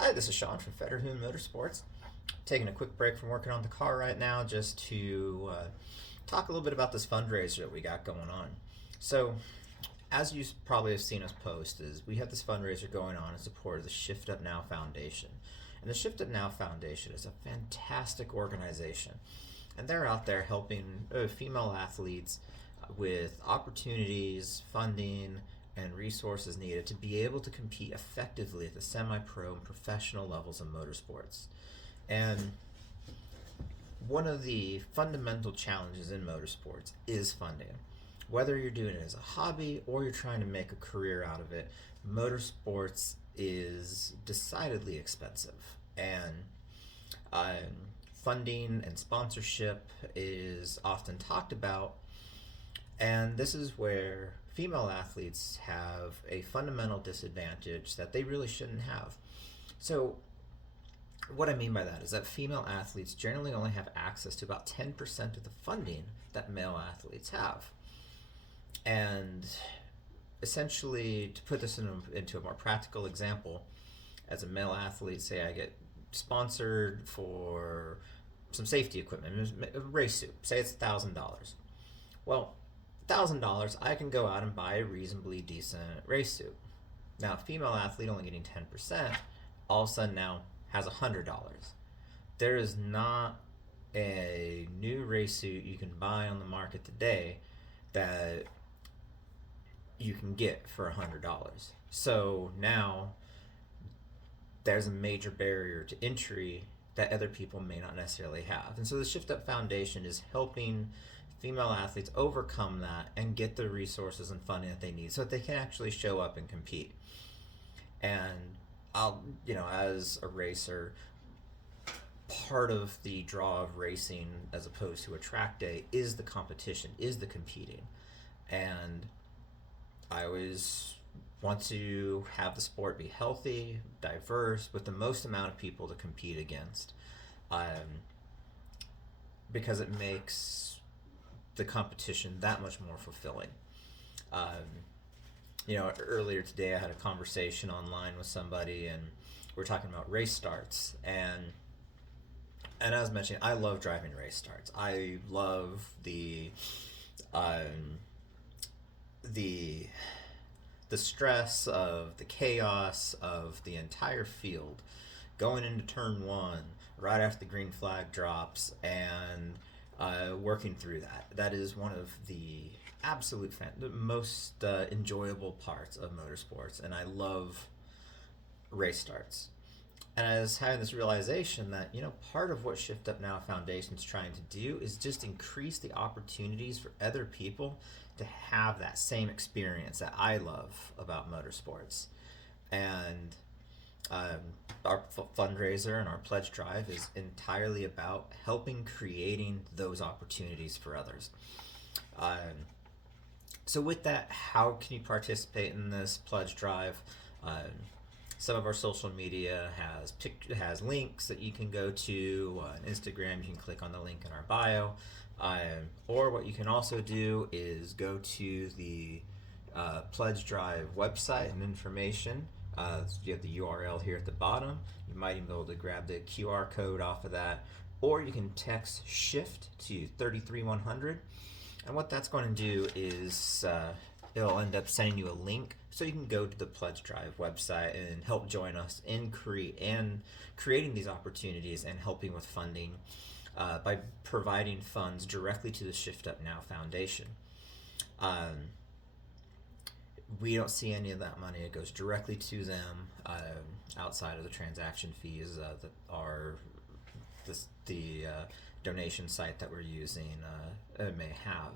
Hi, this is Sean from Fetterhund Motorsports. Taking a quick break from working on the car right now just to talk a little bit about this fundraiser that we got going on. So, as you probably have seen us post, is we have this fundraiser going on in support of the Shift Up Now Foundation. And the Shift Up Now Foundation is a fantastic organization. And they're out there helping female athletes with opportunities, funding, and resources needed to be able to compete effectively at the semi-pro and professional levels of motorsports. And one of the fundamental challenges in motorsports is funding. Whether you're doing it as a hobby or you're trying to make a career out of it, motorsports is decidedly expensive. And funding and sponsorship is often talked about, and this is where female athletes have a fundamental disadvantage that they really shouldn't have. So, what I mean by that is that female athletes generally only have access to about 10% of the funding that male athletes have. And essentially, to put this into a more practical example, as a male athlete, say I get sponsored for some safety equipment, a race suit, say it's $1,000. Well, $1,000, I can go out and buy a reasonably decent race suit. Now, a female athlete only getting 10%, all of a sudden now has $100. There is not a new race suit you can buy on the market today that you can get for $100. So now there's a major barrier to entry that other people may not necessarily have. And so the Shift Up Foundation is helping female athletes overcome that and get the resources and funding that they need so that they can actually show up and compete. And as a racer, part of the draw of racing as opposed to a track day is the competition, is the competing. And I always want to have the sport be healthy, diverse, with the most amount of people to compete against, because it makes the competition that much more fulfilling. Earlier today I had a conversation online with somebody, and we are talking about race starts, and I was mentioning I love driving race starts. I love the stress of the chaos of the entire field going into turn one right after the green flag drops, and working through that. That is one of the the most enjoyable parts of motorsports, and I love race starts. And I was having this realization that, part of what Shift Up Now Foundation is trying to do is just increase the opportunities for other people to have that same experience that I love about motorsports. And our fundraiser and our pledge drive is entirely about helping creating those opportunities for others. So with that, how can you participate in this pledge drive? Some of our social media has links that you can go to. On Instagram, you can click on the link in our bio. Or what you can also do is go to the pledge drive website and information. You have the URL here at the bottom. You might even be able to grab the QR code off of that, or you can text SHIFT to 33100. And what that's going to do is it'll end up sending you a link so you can go to the Pledge Drive website and help join us in creating these opportunities and helping with funding by providing funds directly to the Shift Up Now Foundation. We don't see any of that money. It goes directly to them outside of the transaction fees that are the donation site that we're using may have.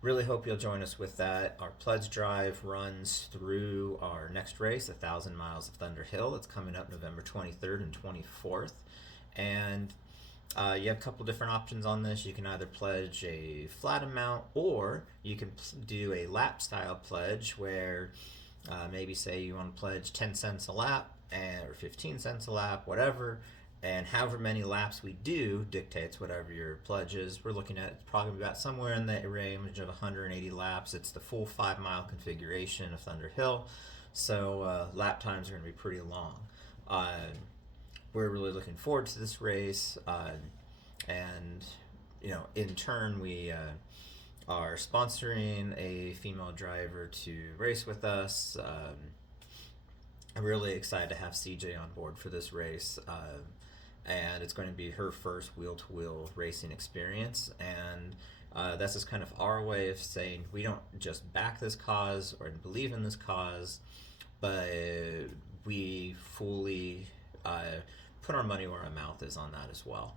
Really hope you'll join us with that. Our pledge drive runs through our next race, 1,000 miles of Thunder Hill. It's coming up November 23rd and 24th. And you have a couple different options on this. You can either pledge a flat amount, or you can do a lap style pledge where maybe say you want to pledge 10 cents a lap or 15 cents a lap, whatever. And however many laps we do dictates whatever your pledge is. We're looking at probably about somewhere in the range of 180 laps. It's the full 5-mile configuration of Thunder Hill. So lap times are going to be pretty long. Uh, we're really looking forward to this race, and in turn, we are sponsoring a female driver to race with us. I'm really excited to have CJ on board for this race. And it's going to be her first wheel-to-wheel racing experience, and that's just kind of our way of saying we don't just back this cause or believe in this cause, but we fully put our money where our mouth is on that as well.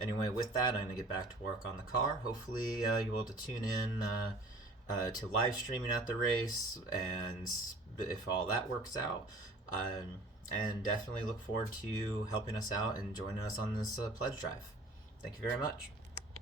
Anyway, with that, I'm going to get back to work on the car. Hopefully you'll be able to tune in to live streaming at the race, and if all that works out, and definitely look forward to you helping us out and joining us on this pledge drive. Thank you very much.